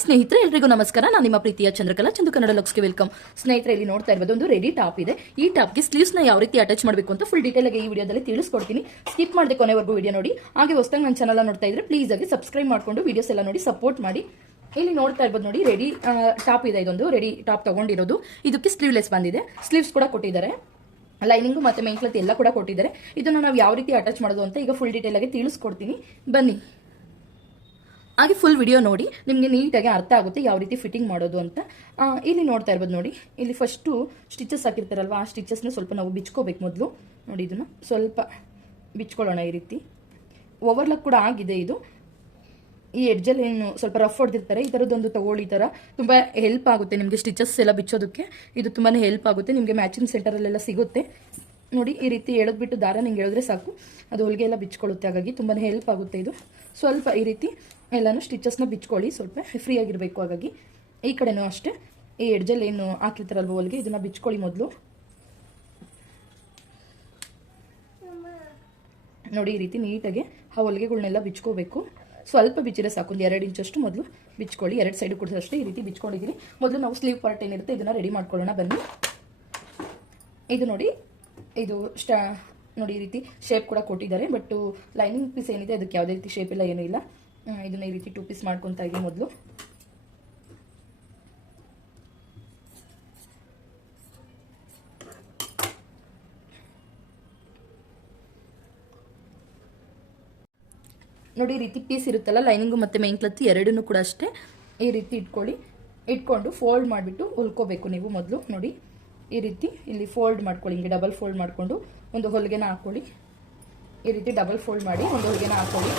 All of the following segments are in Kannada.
ಸ್ನೇಹಿತರೆ ಎಲ್ರಿಗೂ ನಮಸ್ಕಾರ. ನಾನು ನಿಮ್ಮ ಪ್ರೀತಿಯ ಚಂದ್ರಕಲಾ ಚಂದು ಕನ್ನಡ ಲಕ್ಸ್ಗೆ ವೆಲ್ಕಮ್. ಸ್ನೇಹಿತರೆ ಇಲ್ಲಿ ನೋಡ್ತಾ ಇರಬಹುದು ಒಂದು ರೆಡಿ ಟಾಪ್ ಇದೆ. ಈ ಟಾಪ್ಗೆ ಸ್ಲೀವ್ಸ್ ನ ಯಾವ ರೀತಿ ಅಟ್ಯಾಚ್ ಮಾಡಬೇಕು ಅಂತ ಫುಲ್ ಡೀಟೇಲ್ ಆಗಿ ಈ ವಿಡಿಯೋದಲ್ಲಿ ತಿಳಿಸ್ಕೊಡ್ತೀನಿ. ಸ್ಕಿಪ್ ಮಾಡದೆ ಕೊನೆವರೆಗೂ ವಿಡಿಯೋ ನೋಡಿ. ಹಾಗೆ ಹೊಸದಾಗಿ ನನ್ನ ಚಾನಲ್ ನೋಡ್ತಾ ಇದ್ರೆ ಪ್ಲೀಸ್ ಆಗಿ ಸಬ್ಸ್ಕ್ರೈಬ್ ಮಾಡ್ಕೊಂಡು ವಿಡಿಯೋಸ್ ಎಲ್ಲ ನೋಡಿ ಸಪೋರ್ಟ್ ಮಾಡಿ. ಇಲ್ಲಿ ನೋಡ್ತಾ ಇರ್ಬೋದು ನೋಡಿ, ರೆಡಿ ಟಾಪ್ ಇದೆ. ಇದೊಂದು ರೆಡಿ ಟಾಪ್ ತಗೊಂಡಿರೋದು. ಇದಕ್ಕೆ ಸ್ಲೀವ್ಲೆಸ್ ಬಂದಿದೆ, ಸ್ಲೀವ್ಸ್ ಕೂಡ ಕೊಟ್ಟಿದ್ದಾರೆ, ಲೈನಿಂಗು ಮತ್ತೆ ಮೇನ್ ಕ್ಲಾತ್ ಎಲ್ಲ ಕೂಡ ಕೊಟ್ಟಿದ್ದಾರೆ. ಇದನ್ನು ನಾವು ಯಾವ ರೀತಿ ಅಟ್ಯಾಚ್ ಮಾಡೋದು ಅಂತ ಈಗ ಫುಲ್ ಡೀಟೇಲ್ ಆಗಿ ತಿಳಿಸ್ಕೊಡ್ತೀನಿ, ಬನ್ನಿ. ಹಾಗೆ ಫುಲ್ ವಿಡಿಯೋ ನೋಡಿ, ನಿಮಗೆ ನೀಟಾಗಿ ಅರ್ಥ ಆಗುತ್ತೆ ಯಾವ ರೀತಿ ಫಿಟ್ಟಿಂಗ್ ಮಾಡೋದು ಅಂತ. ಇಲ್ಲಿ ನೋಡ್ತಾ ಇರ್ಬೋದು ನೋಡಿ, ಇಲ್ಲಿ ಫಸ್ಟು ಸ್ಟಿಚಸ್ ಹಾಕಿರ್ತಾರಲ್ವ, ಆ ಸ್ಟಿಚಸ್ನ ಸ್ವಲ್ಪ ನಾವು ಬಿಚ್ಕೋಬೇಕು ಮೊದಲು. ನೋಡಿ ಇದನ್ನು ಸ್ವಲ್ಪ ಬಿಚ್ಕೊಳ್ಳೋಣ. ಈ ರೀತಿ ಓವರ್ಲಾಕ್ ಕೂಡ ಆಗಿದೆ. ಇದು ಈ ಎಡ್ಜಲ್ಲಿ ಏನು ಸ್ವಲ್ಪ ರಫ್ ಹೊಡೆದಿರ್ತಾರೆ, ಈ ಥರದ್ದೊಂದು ತಗೊಳ್ಳಿ. ಈ ಥರ ತುಂಬ ಹೆಲ್ಪ್ ಆಗುತ್ತೆ ನಿಮಗೆ ಸ್ಟಿಚಸ್ ಎಲ್ಲ ಬಿಚ್ಚೋದಕ್ಕೆ. ಇದು ತುಂಬಾ ಹೆಲ್ಪ್ ಆಗುತ್ತೆ ನಿಮಗೆ. ಮ್ಯಾಚಿಂಗ್ ಸೆಂಟರಲ್ಲೆಲ್ಲ ಸಿಗುತ್ತೆ ನೋಡಿ. ಈ ರೀತಿ ಎಳೆದ್ಬಿಟ್ಟು ದಾರ ನಿಂಗೆ ಎಳೆದ್ರೆ ಸಾಕು, ಅದು ಹೊಲಿಗೆ ಎಲ್ಲ ಬಿಚ್ಕೊಳ್ಳುತ್ತೆ. ಹಾಗಾಗಿ ತುಂಬಾ ಹೆಲ್ಪ್ ಆಗುತ್ತೆ ಇದು. ಸ್ವಲ್ಪ ಈ ರೀತಿ ಎಲ್ಲಾನು ಸ್ಟಿಚಸ್ನ ಬಿಚ್ಕೊಳ್ಳಿ, ಸ್ವಲ್ಪ ಫ್ರೀ ಆಗಿರಬೇಕು. ಹಾಗಾಗಿ ಈ ಕಡೆನೂ ಅಷ್ಟೇ, ಈ ಎಡ್ಜಲ್ಲಿ ಏನು ಹಾಕಿರ್ತಾರಲ್ವ ಹೊಲಿಗೆ, ಇದನ್ನ ಬಿಚ್ಕೊಳ್ಳಿ ಮೊದಲು. ನೋಡಿ ಈ ರೀತಿ ನೀಟಾಗಿ ಆ ಹೊಲಿಗೆಗಳನ್ನೆಲ್ಲ ಬಿಚ್ಕೋಬೇಕು. ಸ್ವಲ್ಪ ಬಿಚ್ಚಿದ್ರೆ ಸಾಕು, ಒಂದು 2 ಇಂಚಷ್ಟು ಮೊದಲು ಬಿಚ್ಕೊಳ್ಳಿ. 2 ಸೈಡು ಕೂಡ ಅಷ್ಟೇ ಈ ರೀತಿ ಬಿಚ್ಕೊಂಡಿದ್ದೀನಿ. ಮೊದಲು ನಾವು ಸ್ಲೀವ್ ಪಾರ್ಟ್ ಏನಿರುತ್ತೆ ಇದನ್ನ ರೆಡಿ ಮಾಡ್ಕೊಳ್ಳೋಣ, ಬನ್ನಿ. ಇದು ನೋಡಿ, ಇದು ನೋಡಿ ಈ ರೀತಿ ಶೇಪ್ ಕೂಡ ಕೊಟ್ಟಿದ್ದಾರೆ. ಬಟ್ ಲೈನಿಂಗ್ ಪೀಸ್ ಏನಿದೆ ಅದಕ್ಕೆ ಯಾವುದೇ ರೀತಿ ಶೇಪ್ ಇಲ್ಲ, ಏನೂ ಇಲ್ಲ. ಇದನ್ನ ಈ ರೀತಿ 2 ಪೀಸ್ ಮಾಡ್ಕೊತಾ ಇದ್ದೀನಿ ಮೊದಲು. ನೋಡಿ ಈ ರೀತಿ ಪೀಸ್ ಇರುತ್ತಲ್ಲ, ಲೈನಿಂಗು ಮತ್ತು ಮೇನ್ ಕ್ಲಾತ್ ಎರಡನ್ನೂ ಕೂಡ ಅಷ್ಟೇ ಈ ರೀತಿ ಇಟ್ಕೊಳ್ಳಿ. ಇಟ್ಕೊಂಡು ಫೋಲ್ಡ್ ಮಾಡಿಬಿಟ್ಟು ಹೊಲ್ಕೋಬೇಕು ನೀವು ಮೊದಲು. ನೋಡಿ ಈ ರೀತಿ ಇಲ್ಲಿ ಫೋಲ್ಡ್ ಮಾಡ್ಕೊಳ್ಳಿ, ಹಿಂಗೆ ಡಬಲ್ ಫೋಲ್ಡ್ ಮಾಡಿಕೊಂಡು ಒಂದು ಹೊಲಿಗೆನ ಹಾಕ್ಕೊಳ್ಳಿ. ಈ ರೀತಿ ಡಬಲ್ ಫೋಲ್ಡ್ ಮಾಡಿ ಒಂದು ಹೊಲಿಗೆನ ಹಾಕ್ಕೊಳ್ಳಿ.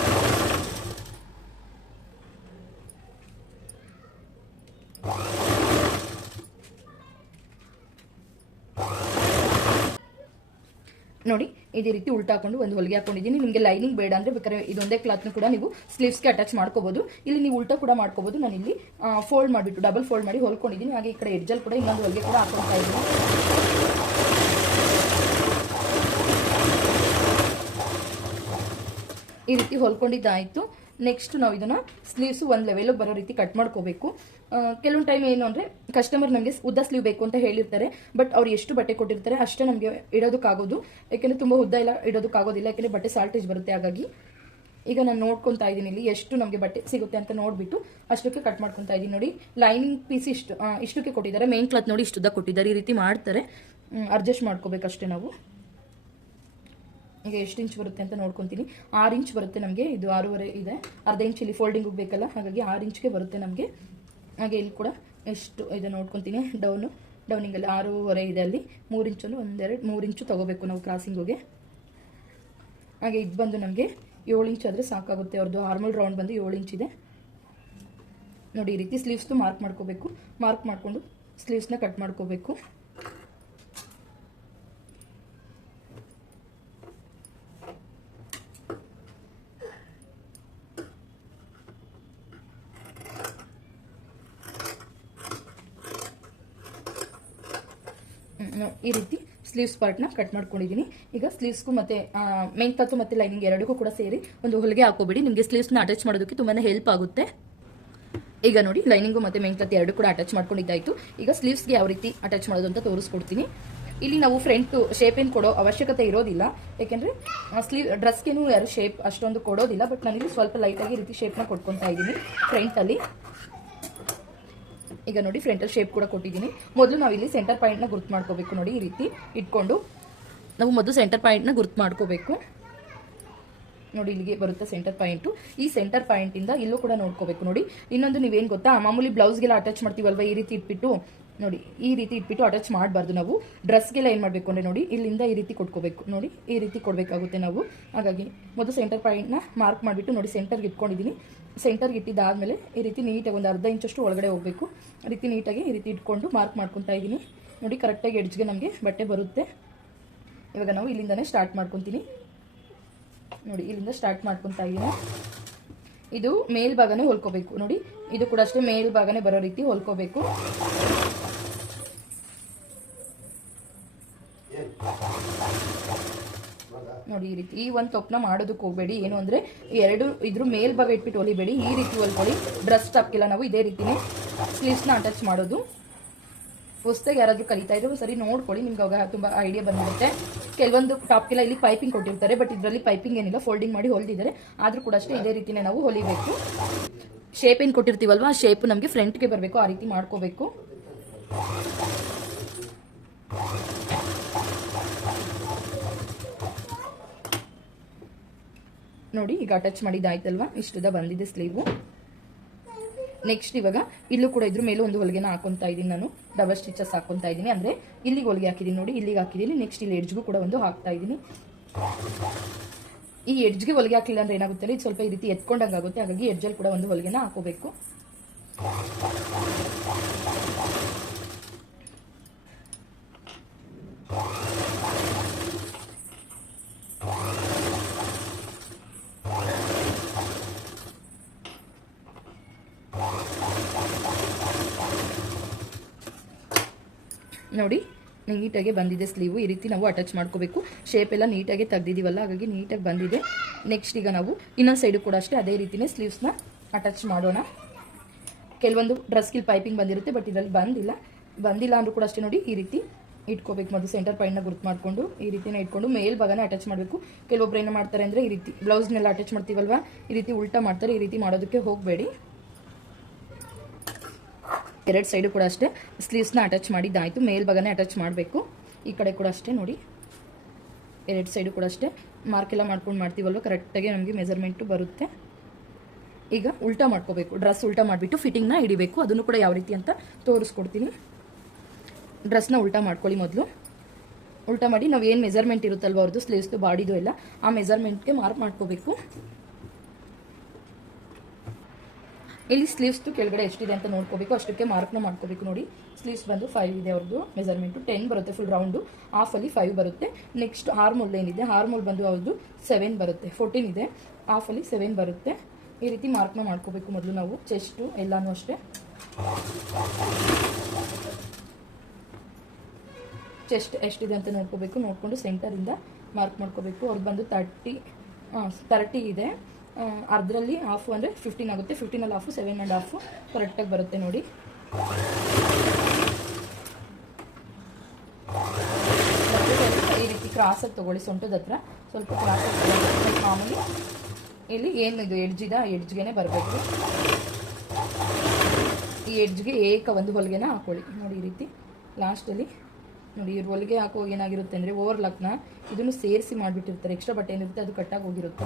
ನೋಡಿ ಇದೇ ರೀತಿ ಉಲ್ಟಾಕೊಂಡು ಒಂದು ಹೊಲಿಗೆ ಹಾಕೊಂಡಿದ್ದೀನಿ. ನಿಮಗೆ ಲೈನಿಂಗ್ ಬೇಡ ಅಂದರೆ ಬೇಕಾದ್ರೆ ಇದೊಂದೇ ಕ್ಲಾತ್ನ ಕೂಡ ನೀವು ಸ್ಲೀವ್ಸ್ಗೆ ಅಟ್ಯಾಚ್ ಮಾಡ್ಕೋಬಹುದು. ಇಲ್ಲಿ ನೀವು ಉಲ್ಟಾ ಕೂಡ ಮಾಡ್ಕೋಬಹುದು. ನಾನು ಇಲ್ಲಿ ಫೋಲ್ಡ್ ಮಾಡಿಬಿಟ್ಟು ಡಬಲ್ ಫೋಲ್ಡ್ ಮಾಡಿ ಹೊಲ್ಕೊಂಡಿದ್ದೀನಿ. ಹಾಗೆ ಈ ಕಡೆ ಎಡ್ಜಲ್ ಕೂಡ ಇನ್ನೊಂದು ಹೊಲಿಗೆ ಕೂಡ ಹಾಕೊಳ್ತಾ ಇದ್ದೀನಿ. ಈ ರೀತಿ ಹೊಲ್ಕೊಂಡಿದ್ದಾಯಿತು. ನೆಕ್ಸ್ಟ್ ನಾವು ಇದನ್ನು ಸ್ಲೀವ್ಸು ಒಂದು ಲೆವೆಲಿಗೆ ಬರೋ ರೀತಿ ಕಟ್ ಮಾಡ್ಕೋಬೇಕು. ಕೆಲವೊಂದು ಟೈಮ್ ಏನು ಅಂದರೆ ಕಸ್ಟಮರ್ ನಮಗೆ ಉದ್ದ ಸ್ಲೀವ್ ಬೇಕು ಅಂತ ಹೇಳಿರ್ತಾರೆ, ಬಟ್ ಅವ್ರು ಎಷ್ಟು ಬಟ್ಟೆ ಕೊಟ್ಟಿರ್ತಾರೆ ಅಷ್ಟೇ ನಮಗೆ ಇಡೋದಕ್ಕಾಗೋದು. ಯಾಕೆಂದರೆ ತುಂಬ ಉದ್ದ ಎಲ್ಲ ಇಡೋದಕ್ಕಾಗೋದಿಲ್ಲ, ಯಾಕೆಂದರೆ ಬಟ್ಟೆ ಸಾಲ್ಟೇಜ್ ಬರುತ್ತೆ. ಹಾಗಾಗಿ ಈಗ ನಾನು ನೋಡ್ಕೊತಾ ಇದ್ದೀನಿ ಇಲ್ಲಿ ಎಷ್ಟು ನಮಗೆ ಬಟ್ಟೆ ಸಿಗುತ್ತೆ ಅಂತ ನೋಡಿಬಿಟ್ಟು ಅಷ್ಟಕ್ಕೆ ಕಟ್ ಮಾಡ್ಕೊತಾ ಇದ್ದೀನಿ. ನೋಡಿ ಲೈನಿಂಗ್ ಪೀಸ್ ಇಷ್ಟಕ್ಕೆ ಕೊಟ್ಟಿದ್ದಾರೆ, ಮೇನ್ ಕ್ಲಾತ್ ನೋಡಿ ಇಷ್ಟುದ್ದ ಕೊಟ್ಟಿದ್ದಾರೆ. ಈ ರೀತಿ ಮಾಡ್ತಾರೆ, ಅಡ್ಜಸ್ಟ್ ಮಾಡ್ಕೋಬೇಕಷ್ಟೇ ನಾವು. ಈಗ ಎಷ್ಟು ಇಂಚ್ ಬರುತ್ತೆ ಅಂತ ನೋಡ್ಕೊತೀನಿ. 6 ಇಂಚ್ ಬರುತ್ತೆ ನಮಗೆ. ಇದು 6.5 ಇದೆ, ಅರ್ಧ ಇಂಚ್ ಇಲ್ಲಿ ಫೋಲ್ಡಿಂಗ್ ಬೇಕಲ್ಲ, ಹಾಗಾಗಿ 6 ಇಂಚ್ಗೆ ಬರುತ್ತೆ ನಮಗೆ. ಹಾಗೆ ಇಲ್ಲಿ ಕೂಡ ಎಷ್ಟು ಇದೆ ನೋಡ್ಕೊತೀನಿ. ಡೌನಿಂಗಲ್ಲಿ 6.5 ಇದೆ, ಅಲ್ಲಿ 3 ಇಂಚಲ್ಲೂ 3 ಇಂಚು ತೊಗೋಬೇಕು ನಾವು ಕ್ರಾಸಿಂಗಿಗೆ. ಹಾಗೆ ಇದು ಬಂದು ನಮಗೆ 7 ಇಂಚ್ ಆದರೆ ಸಾಕಾಗುತ್ತೆ. ಅವ್ರದ್ದು ಆರ್ಮಲ್ ರೌಂಡ್ ಬಂದು 7 ಇಂಚ್ ಇದೆ. ನೋಡಿ ಈ ರೀತಿ ಸ್ಲೀವ್ಸ್ದು ಮಾರ್ಕ್ ಮಾಡ್ಕೋಬೇಕು. ಮಾರ್ಕ್ ಮಾಡಿಕೊಂಡು ಸ್ಲೀವ್ಸ್ನ ಕಟ್ ಮಾಡ್ಕೋಬೇಕು. ಈ ರೀತಿ ಸ್ಲೀವ್ಸ್ ಪಾರ್ಟ್ನ ಕಟ್ ಮಾಡ್ಕೊಂಡಿದ್ದೀನಿ. ಈಗ ಸ್ಲೀವ್ಸ್ಗೂ ಮತ್ತು ಮೇನ್ ಕ್ಲಾತು ಮತ್ತು ಲೈನಿಂಗ್ ಎರಡಕ್ಕೂ ಕೂಡ ಸೇರಿ ಒಂದು ಹೊಲಿಗೆ ಹಾಕೋಬಿಡಿ. ನಿಮಗೆ ಸ್ಲೀವ್ಸ್ನ ಅಟ್ಯಾಚ್ ಮಾಡೋದಕ್ಕೆ ತುಂಬಾ ಹೆಲ್ಪ್ ಆಗುತ್ತೆ. ಈಗ ನೋಡಿ ಲೈನಿಂಗು ಮತ್ತು ಮೇನ್ ಕ್ಲಾತ್ ಎರಡು ಕೂಡ ಅಟ್ಯಾಚ್ ಮಾಡ್ಕೊಂಡಿದ್ದಾಯಿತು. ಈಗ ಸ್ಲೀವ್ಸ್ಗೆ ಯಾವ ರೀತಿ ಅಟ್ಯಾಚ್ ಮಾಡೋದು ಅಂತ ತೋರಿಸ್ಕೊಡ್ತೀನಿ. ಇಲ್ಲಿ ನಾವು ಫ್ರಂಟ್ ಶೇಪ್ ಏನು ಕೊಡೋ ಅವಶ್ಯಕತೆ ಇರೋದಿಲ್ಲ, ಯಾಕೆಂದರೆ ಡ್ರೆಸ್ಗೇನು ಯಾರು ಶೇಪ್ ಅಷ್ಟೊಂದು ಕೊಡೋದಿಲ್ಲ. ಬಟ್ ನಾನಿಲ್ಲಿ ಸ್ವಲ್ಪ ಲೈಟಾಗಿ ಈ ರೀತಿ ಶೇಪ್ನ ಕೊಟ್ಕೊತಾ ಇದ್ದೀನಿ ಫ್ರಂಟಲ್ಲಿ. ಈಗ ನೋಡಿ ಫ್ರಂಟಲ್ಲಿ ಶೇಪ್ ಕೂಡ ಕೊಟ್ಟಿದ್ದೀನಿ. ಮೊದಲು ನಾವು ಇಲ್ಲಿ ಸೆಂಟರ್ ಪಾಯಿಂಟ್ನ ಗುರ್ತು ಮಾಡ್ಕೋಬೇಕು. ನೋಡಿ ಈ ರೀತಿ ಇಟ್ಕೊಂಡು ನಾವು ಮೊದಲು ಸೆಂಟರ್ ಪಾಯಿಂಟ್ನ ಗುರ್ತು ಮಾಡ್ಕೋಬೇಕು. ನೋಡಿ ಇಲ್ಲಿಗೆ ಬರುತ್ತೆ ಸೆಂಟರ್ ಪಾಯಿಂಟು. ಈ ಸೆಂಟರ್ ಪಾಯಿಂಟಿಂದ ಇಲ್ಲೂ ಕೂಡ ನೋಡ್ಕೋಬೇಕು. ನೋಡಿ ಇನ್ನೊಂದು ನೀವೇನು ಗೊತ್ತಾ, ಮಾಮೂಲಿ ಬ್ಲೌಸ್ಗೆಲ್ಲ ಅಟ್ಯಾಚ್ ಮಾಡ್ತೀವಲ್ವ, ಈ ರೀತಿ ಇಟ್ಬಿಟ್ಟು ನೋಡಿ ಈ ರೀತಿ ಇಟ್ಬಿಟ್ಟು ಅಟ್ಯಾಚ್ ಮಾಡಬಾರ್ದು ನಾವು. ಡ್ರೆಸ್ಗೆಲ್ಲ ಏನು ಮಾಡಬೇಕು ಅಂದರೆ ನೋಡಿ ಇಲ್ಲಿಂದ ಈ ರೀತಿ ಕೊಟ್ಕೋಬೇಕು. ನೋಡಿ ಈ ರೀತಿ ಕೊಡಬೇಕಾಗುತ್ತೆ ನಾವು. ಹಾಗಾಗಿ ಮೊದಲು ಸೆಂಟರ್ ಪಾಯಿಂಟ್ನ ಮಾರ್ಕ್ ಮಾಡಿಬಿಟ್ಟು ನೋಡಿ ಸೆಂಟರ್ಗೆ ಇಟ್ಕೊಂಡಿದ್ದೀನಿ. ಸೆಂಟರ್ಗೆ ಇಟ್ಟಿದ್ದಾದಮೇಲೆ ಈ ರೀತಿ ನೀಟಾಗಿ ಒಂದು ಅರ್ಧ ಇಂಚಷ್ಟು ಒಳಗಡೆ ಹೋಗಬೇಕು. ಈ ರೀತಿ ನೀಟಾಗಿ ಈ ರೀತಿ ಇಟ್ಕೊಂಡು ಮಾರ್ಕ್ ಮಾಡ್ಕೊತಾ ಇದ್ದೀನಿ. ನೋಡಿ ಕರೆಕ್ಟಾಗಿ ಎಡ್ಜ್ಗೆ ನಮಗೆ ಬಟ್ಟೆ ಬರುತ್ತೆ. ಇವಾಗ ನಾವು ಇಲ್ಲಿಂದನೇ ಸ್ಟಾರ್ಟ್ ಮಾಡ್ಕೊತೀನಿ. ನೋಡಿ ಇಲ್ಲಿಂದ ಸ್ಟಾರ್ಟ್ ಮಾಡ್ಕೊತಾ ಇದ್ದೀನಿ. ಇದು ಮೇಲ್ಭಾಗನೇ ಹೊಲ್ಕೋಬೇಕು. ನೋಡಿ ಇದು ಕೂಡ ಅಷ್ಟೇ ಮೇಲ್ಭಾಗನೇ ಬರೋ ರೀತಿ ಹೊಲ್ಕೋಬೇಕು. ನೋಡಿ ಈ ರೀತಿ. ಈ ಒಂದು ತೊಪ್ಪನ ಮಾಡೋದಕ್ಕೆ ಹೋಗಬೇಡಿ, ಏನು ಅಂದರೆ ಎರಡು ಇದ್ರ ಮೇಲ್ಭಾಗ ಇಟ್ಬಿಟ್ಟು ಹೊಲಿಬೇಡಿ, ಈ ರೀತಿ ಹೊಲ್ಕೊಳ್ಳಿ. ಡ್ರೆಸ್ ಟಾಪ್ಗೆಲ್ಲ ನಾವು ಇದೇ ರೀತಿನೇ ಸ್ಲೀವ್ಸ್ನ ಅಟ್ಯಾಚ್ ಮಾಡೋದು. ಹೊಸದಾಗಿ ಯಾರಾದರೂ ಕಲಿತಾ ಇದ್ರೆ ಸರಿ ನೋಡ್ಕೊಳ್ಳಿ, ನಿಮ್ಗೆ ಅವಾಗ ತುಂಬ ಐಡಿಯಾ ಬಂದಿರುತ್ತೆ. ಕೆಲವೊಂದು ಟಾಪ್ಗೆಲ್ಲ ಇಲ್ಲಿ ಪೈಪಿಂಗ್ ಕೊಟ್ಟಿರ್ತಾರೆ, ಬಟ್ ಇದರಲ್ಲಿ ಪೈಪಿಂಗ್ ಏನಿಲ್ಲ, ಫೋಲ್ಡಿಂಗ್ ಮಾಡಿ ಹೊಲಿದಿದ್ದಾರೆ. ಆದರೂ ಕೂಡ ಅಷ್ಟೇ ಇದೇ ರೀತಿನೇ ನಾವು ಹೊಲಿಬೇಕು. ಶೇಪ್ ಏನು ಕೊಟ್ಟಿರ್ತೀವಲ್ವ, ಆ ಶೇಪ್ ನಮಗೆ ಫ್ರಂಟ್ಗೆ ಬರಬೇಕು, ಆ ರೀತಿ ಮಾಡ್ಕೋಬೇಕು. ನೋಡಿ ಈಗ ಅಟ್ಯಾಚ್ ಮಾಡಿದ್ದಾಯ್ತಲ್ವಾ, ಇಷ್ಟುದ ಬಂದಿದೆ ಸ್ಲೀವು. ನೆಕ್ಸ್ಟ್ ಇವಾಗ ಇಲ್ಲೂ ಕೂಡ ಇದ್ರ ಮೇಲೆ ಒಂದು ಹೊಲಿಗೆನ ಹಾಕೊಂತಾ ಇದ್ದೀನಿ ನಾನು, ಡಬಲ್ ಸ್ಟಿಚಸ್ ಹಾಕೊಂತಾ ಇದ್ದೀನಿ. ಅಂದರೆ ಇಲ್ಲಿಗೆ ಹೊಲಿಗೆ ಹಾಕಿದ್ದೀನಿ ನೋಡಿ, ಇಲ್ಲಿಗೆ ಹಾಕಿದ್ದೀನಿ. ನೆಕ್ಸ್ಟ್ ಇಲ್ಲಿ ಎಡ್ಜ್ಗೂ ಕೂಡ ಒಂದು ಹಾಕ್ತಾ ಇದ್ದೀನಿ. ಈ ಎಡ್ಜ್ಗೆ ಹೊಲಿಗೆ ಹಾಕಲಿಲ್ಲ ಅಂದ್ರೆ ಏನಾಗುತ್ತೆ, ಇದು ಸ್ವಲ್ಪ ಈ ರೀತಿ ಎತ್ಕೊಂಡಂಗೆ ಆಗುತ್ತೆ. ಹಾಗಾಗಿ ಎಡ್ಜಲ್ಲಿ ಕೂಡ ಒಂದು ಹೊಲಿಗೆನ ಹಾಕೋಬೇಕು. ನೋಡಿ ನೀಟಾಗಿ ಬಂದಿದೆ ಸ್ಲೀವು. ಈ ರೀತಿ ನಾವು ಅಟ್ಯಾಚ್ ಮಾಡ್ಕೋಬೇಕು. ಶೇಪ್ ಎಲ್ಲ ನೀಟಾಗಿ ತೆಗ್ದಿದ್ದೀವಲ್ಲ, ಹಾಗಾಗಿ ನೀಟಾಗಿ ಬಂದಿದೆ. ನೆಕ್ಸ್ಟ್ ಈಗ ನಾವು ಇನ್ನೊಂದು ಸೈಡು ಕೂಡ ಅಷ್ಟೇ ಅದೇ ರೀತಿನೇ ಸ್ಲೀವ್ಸ್ನ ಅಟ್ಯಾಚ್ ಮಾಡೋಣ. ಕೆಲವೊಂದು ಡ್ರೆಸ್ಗೆ ಪೈಪಿಂಗ್ ಬಂದಿರುತ್ತೆ, ಬಟ್ ಇದರಲ್ಲಿ ಬಂದಿಲ್ಲ ಅಂದರೂ ಕೂಡ ಅಷ್ಟೇ ನೋಡಿ ಈ ರೀತಿ ಇಟ್ಕೋಬೇಕು. ಮೊದಲು ಸೆಂಟರ್ ಪಾಯಿಂಟ್ನ ಗುರುತು ಮಾಡಿಕೊಂಡು ಈ ರೀತಿನ ಇಟ್ಕೊಂಡು ಮೇಲ್ಭಾಗನ ಅಟ್ಯಾಚ್ ಮಾಡಬೇಕು. ಕೆಲವೊಬ್ರು ಏನು ಮಾಡ್ತಾರೆ ಅಂದರೆ ಈ ರೀತಿ ಬ್ಲೌಸ್ನೆಲ್ಲ ಅಟ್ಯಾಚ್ ಮಾಡ್ತೀವಲ್ವಾ, ಈ ರೀತಿ ಉಲ್ಟಾ ಮಾಡ್ತಾರೆ. ಈ ರೀತಿ ಮಾಡೋದಕ್ಕೆ ಹೋಗಬೇಡಿ. ಎರಡು ಸೈಡು ಕೂಡ ಅಷ್ಟೇ ಸ್ಲೀವ್ಸ್ನ ಅಟ್ಯಾಚ್ ಮಾಡಿದ್ದಾಯಿತು. ಮೇಲ್ಭಾಗನೇ ಅಟ್ಯಾಚ್ ಮಾಡಬೇಕು. ಈ ಕಡೆ ಕೂಡ ಅಷ್ಟೇ ನೋಡಿ, ಎರಡು ಸೈಡು ಕೂಡ ಅಷ್ಟೇ ಮಾರ್ಕೆಲ್ಲ ಮಾಡ್ಕೊಂಡು ಮಾಡ್ತೀವಲ್ವ, ಕರೆಕ್ಟಾಗಿ ನಮಗೆ ಮೆಜರ್ಮೆಂಟು ಬರುತ್ತೆ. ಈಗ ಉಲ್ಟಾ ಮಾಡ್ಕೋಬೇಕು. ಡ್ರೆಸ್ ಉಲ್ಟಾ ಮಾಡಿಬಿಟ್ಟು ಫಿಟ್ಟಿಂಗ್ನ ಹಿಡಿಬೇಕು. ಅದನ್ನು ಕೂಡ ಯಾವ ರೀತಿ ಅಂತ ತೋರಿಸ್ಕೊಡ್ತೀನಿ. ಡ್ರೆಸ್ನ ಉಲ್ಟಾ ಮಾಡ್ಕೊಳ್ಳಿ. ಮೊದಲು ಉಲ್ಟಾ ಮಾಡಿ ನಾವು ಏನು ಮೆಜರ್ಮೆಂಟ್ ಇರುತ್ತಲ್ವ ಅವ್ರದ್ದು ಸ್ಲೀವ್ಸ್ದು ಬಾಡಿದು ಎಲ್ಲ, ಆ ಮೆಜರ್ಮೆಂಟ್ಗೆ ಮಾರ್ಕ್ ಮಾಡ್ಕೋಬೇಕು. ಇಲ್ಲಿ ಸ್ಲೀವ್ಸ್ದು ಕೆಳಗಡೆ ಎಷ್ಟಿದೆ ಅಂತ ನೋಡ್ಕೋಬೇಕು, ಅಷ್ಟಕ್ಕೆ ಮಾರ್ಕ್ನ ಮಾಡ್ಕೋಬೇಕು. ನೋಡಿ ಸ್ಲೀವ್ಸ್ ಬಂದು 5 ಇದೆ ಅವ್ರದ್ದು ಮೆಜರ್ಮೆಂಟು, 10 ಬರುತ್ತೆ ಫುಲ್ ರೌಂಡು, ಹಾಫಲ್ಲಿ 5 ಬರುತ್ತೆ. ನೆಕ್ಸ್ಟ್ ಆರ್ಮೋಲ್ ಏನಿದೆ, ಆರ್ಮೋಲ್ ಬಂದು ಅವ್ರದ್ದು 7 ಬರುತ್ತೆ, 14 ಇದೆ, ಹಾಫಲ್ಲಿ 7 ಬರುತ್ತೆ. ಈ ರೀತಿ ಮಾರ್ಕ್ನ ಮಾಡ್ಕೋಬೇಕು ಮೊದಲು ನಾವು. ಚೆಸ್ಟು ಎಲ್ಲನೂ ಅಷ್ಟೇ ಚೆಸ್ಟ್ ಎಷ್ಟಿದೆ ಅಂತ ನೋಡ್ಕೋಬೇಕು. ನೋಡಿಕೊಂಡು ಸೆಂಟರಿಂದ ಮಾರ್ಕ್ ಮಾಡ್ಕೋಬೇಕು. ಅವ್ರದ್ದು ಬಂದು 30 ಇದೆ. ಅರ್ಧರಲ್ಲಿ ಹಾಫು ಅಂದರೆ 15 ಆಗುತ್ತೆ. 15ಅಲ್ಲಿ ಹಾಫು 7.5 ಕರೆಕ್ಟಾಗಿ ಬರುತ್ತೆ ನೋಡಿ. ಈ ರೀತಿ ಕ್ರಾಸಾಗಿ ತೊಗೊಳ್ಳಿ. ಸೊಂಟದ ಹತ್ರ ಸ್ವಲ್ಪ ಕ್ರಾಸಾಗಿ ತೊಗೊಳ್ಳಿ. ಮಾಮೂಲಿ ಇಲ್ಲಿ ಏನಿದು ಎಡ್ಜಿದ ಎಡ್ಜ್ಗೆ ಬರಬೇಕು. ಈ ಎಡ್ಜ್ಗೆ ಒಂದು ಹೊಲಿಗೆನ ಹಾಕೊಳ್ಳಿ. ನೋಡಿ ಈ ರೀತಿ ಲಾಸ್ಟಲ್ಲಿ ನೋಡಿ ಇವ್ರು ಹೊಲಿಗೆ ಹಾಕುವಾಗ ಏನಾಗಿರುತ್ತೆ ಅಂದರೆ ಓವರ್ಲಾಕ್ನ ಇದನ್ನು ಸೇರಿಸಿ ಮಾಡಿಬಿಟ್ಟಿರ್ತಾರೆ. ಎಕ್ಸ್ಟ್ರಾ ಬಟ್ಟೆ ಏನಿರುತ್ತೆ ಅದು ಕಟ್ಟಾಗಿ ಹೋಗಿರುತ್ತೆ.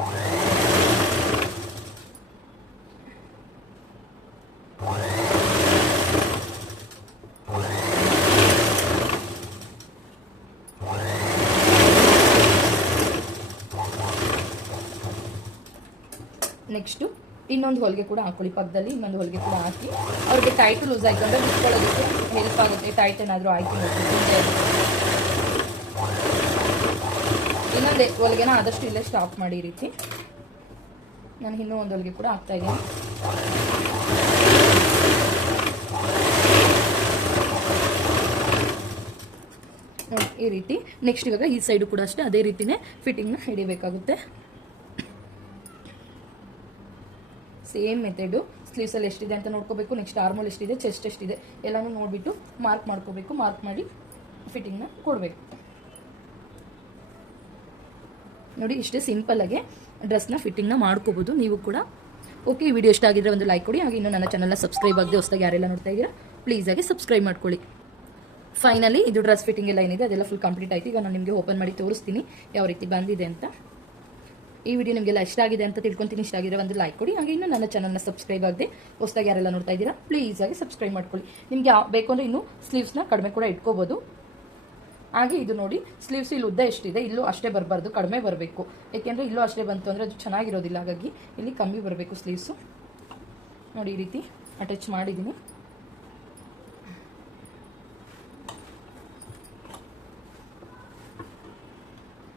ನೆಕ್ಸ್ಟು ಇನ್ನೊಂದು ಹೊಲಿಗೆ ಕೂಡ ಹಾಕೊಳ್ಳಿ. ಪಕ್ಕದಲ್ಲಿ ಇನ್ನೊಂದು ಹೊಲಿಗೆ ಕೂಡ ಹಾಕಿ ಅವ್ರಿಗೆ ಟೈಟು ಲೂಸ್ ಆಯಿತು ಅಂದರೆ ಬಿಟ್ಕೊಳ್ಳೋದಕ್ಕೆ ಹೆಲ್ಪ್ ಆಗುತ್ತೆ. ಟೈಟ್ ಏನಾದರೂ ಆಯಿತು ಇನ್ನೊಂದು ಹೊಲಿಗೆನ ಆದಷ್ಟು ಇಲ್ಲೇ ಸ್ಟಾಪ್ ಮಾಡಿ. ಈ ರೀತಿ ನಾನು ಇನ್ನೂ ಒಂದು ಹೊಲಿಗೆ ಕೂಡ ಹಾಕ್ತಾ ಇದ್ದೀನಿ. ಈ ರೀತಿ ನೆಕ್ಸ್ಟ್ ಇವಾಗ ಈ ಸೈಡು ಕೂಡ ಅಷ್ಟೇ ಅದೇ ರೀತಿನೇ ಫಿಟ್ಟಿಂಗ್ನ ಹಿಡಿಬೇಕಾಗುತ್ತೆ. Same method. ಸ್ಲೀವ್ಸಲ್ಲಿ ಎಷ್ಟಿದೆ ಅಂತ ನೋಡ್ಕೋಬೇಕು. ನೆಕ್ಸ್ಟ್ ಆರ್ಮೋಲ್ ಎಷ್ಟಿದೆ, ಚೆಸ್ಟ್ ಎಷ್ಟಿದೆ ಎಲ್ಲನೂ ನೋಡಿಬಿಟ್ಟು ಮಾರ್ಕ್ ಮಾಡ್ಕೋಬೇಕು. ಮಾರ್ಕ್ ಮಾಡಿ ಫಿಟ್ಟಿಂಗ್ನ ಕೊಡಬೇಕು. ನೋಡಿ ಇಷ್ಟೇ ಸಿಂಪಲ್ಲಾಗಿ ಡ್ರೆಸ್ನ ಫಿಟ್ಟಿಂಗ್ನ ಮಾಡ್ಕೋಬೋದು ನೀವು ಕೂಡ. ಓಕೆ, ಈ ವಿಡಿಯೋ ಇಷ್ಟ ಆಗಿದ್ರೆ ಒಂದು ಲೈಕ್ ಕೊಡಿ. ಹಾಗೆ ಇನ್ನೂ ನನ್ನ ಚಾನಲ್ನ ಸಬ್ಸ್ಕ್ರೈಬ್ ಆಗದೆ ಹೊಸದಾಗಿ ಯಾರೆಲ್ಲ ನೋಡ್ತಾ ಇದ್ದೀರಾ ಪ್ಲೀಸ್ ಆಗಿ ಸಬ್ಸ್ಕ್ರೈಬ್ ಮಾಡ್ಕೊಳ್ಳಿ. ಫೈನಲಿ ಇದು ಡ್ರೆಸ್ ಫಿಟ್ಟಿಂಗ್ ಎಲ್ಲ ಏನಿದೆ ಅದೆಲ್ಲ ಫುಲ್ ಕಂಪ್ಲೀಟ್ ಆಯಿತು. ಈಗ ನಾನು ನಿಮಗೆ ಓಪನ್ ಮಾಡಿ ತೋರಿಸ್ತೀನಿ ಯಾವ ರೀತಿ ಬಂದಿದೆ ಅಂತ. ಈ ವಿಡಿಯೋ ನಿಮಗೆಲ್ಲ ಇಷ್ಟ ಆಗಿದೆ ಅಂತ ತಿಳ್ಕೊತೀನಿ. ಇಷ್ಟ ಆಗಿದ್ರೆ ಒಂದು ಲೈಕ್ ಕೊಡಿ. ಹಾಗೆ ಇನ್ನೂ ನನ್ನ ಚಾನಲ್ನ ಸಬ್ಸ್ಕ್ರೈಬ್ ಆಗದೆ ಹೊಸದಾಗಿ ಯಾರೆಲ್ಲ ನೋಡ್ತಾ ಇದ್ದೀರಾ ಪ್ಲೀಸ್ ಆಗಿ ಸಬ್ಸ್ಕ್ರೈಬ್ ಮಾಡ್ಕೊಳ್ಳಿ. ನಿಮಗೆ ಬೇಕು ಅಂದರೆ ಇನ್ನೂ ಸ್ಲೀವ್ಸ್ನ ಕಡಿಮೆ ಕೂಡ ಇಟ್ಕೋಬೋದು. ಹಾಗೆ ಇದು ನೋಡಿ ಸ್ಲೀವ್ಸ್ ಇಲ್ಲಿ ಉದ್ದ ಎಷ್ಟಿದೆ ಇಲ್ಲೂ ಅಷ್ಟೇ ಬರಬಾರ್ದು, ಕಡಿಮೆ ಬರಬೇಕು. ಏಕೆಂದರೆ ಇಲ್ಲೂ ಅಷ್ಟೇ ಬಂತು ಅಂದರೆ ಅದು ಚೆನ್ನಾಗಿರೋದಿಲ್ಲ. ಹಾಗಾಗಿ ಇಲ್ಲಿ ಕಮ್ಮಿ ಬರಬೇಕು ಸ್ಲೀವ್ಸು. ನೋಡಿ ಈ ರೀತಿ ಅಟ್ಯಾಚ್ ಮಾಡಿದ್ದೀನಿ.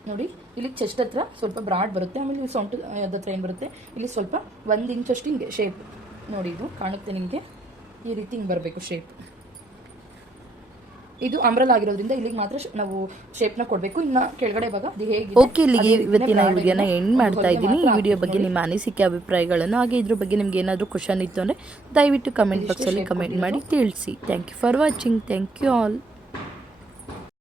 ನೋಡಿ ಇಲ್ಲಿ ಚೆಸ್ಟ್ ಹತ್ರ ಸ್ವಲ್ಪ ಬ್ರಾಡ್ ಬರುತ್ತೆ. ಆಮೇಲೆ ಇಲ್ಲಿ ಸೊಂಟದ ಹತ್ರ ಏನು ಬರುತ್ತೆ, ಇಲ್ಲಿ ಸ್ವಲ್ಪ 1 ಇಂಚಷ್ಟು ಹಿಂಗೆ ಶೇಪ್ ನೋಡಿ ಇದು ಕಾಣುತ್ತೆ ನಿಮಗೆ. ಈ ರೀತಿ ಹಿಂಗೆ ಬರಬೇಕು ಶೇಪ್. ಇದು ಅಂಬ್ರೆಲಾ ಆಗಿರೋದ್ರಿಂದ ಇಲ್ಲಿಗೆ ಮಾತ್ರ ನಾವು ಶೇಪ್ನ ಕೊಡಬೇಕು. ಇನ್ನು ಕೆಳಗಡೆ ಭಾಗ ಅದು ಹೇಗೆ ಓಕೆ, ಇಲ್ಲಿಗೆ ಇವತ್ತಿನ ವಿಡಿಯೋನ ಎಂಡ್ ಮಾಡ್ತಾ ಇದ್ದೀನಿ. ಈ ವಿಡಿಯೋ ಬಗ್ಗೆ ನಿಮ್ಮ ಅನಿಸಿಕೆ ಅಭಿಪ್ರಾಯಗಳನ್ನು ಹಾಗೆ ಇದ್ರ ಬಗ್ಗೆ ನಿಮ್ಗೆ ಏನಾದರೂ ಕ್ವಶನ್ ಇತ್ತು ಅಂದರೆ ದಯವಿಟ್ಟು ಕಮೆಂಟ್ ಬಾಕ್ಸಲ್ಲಿ ಕಮೆಂಟ್ ಮಾಡಿ ತಿಳಿಸಿ. Thank you for watching. Thank you all.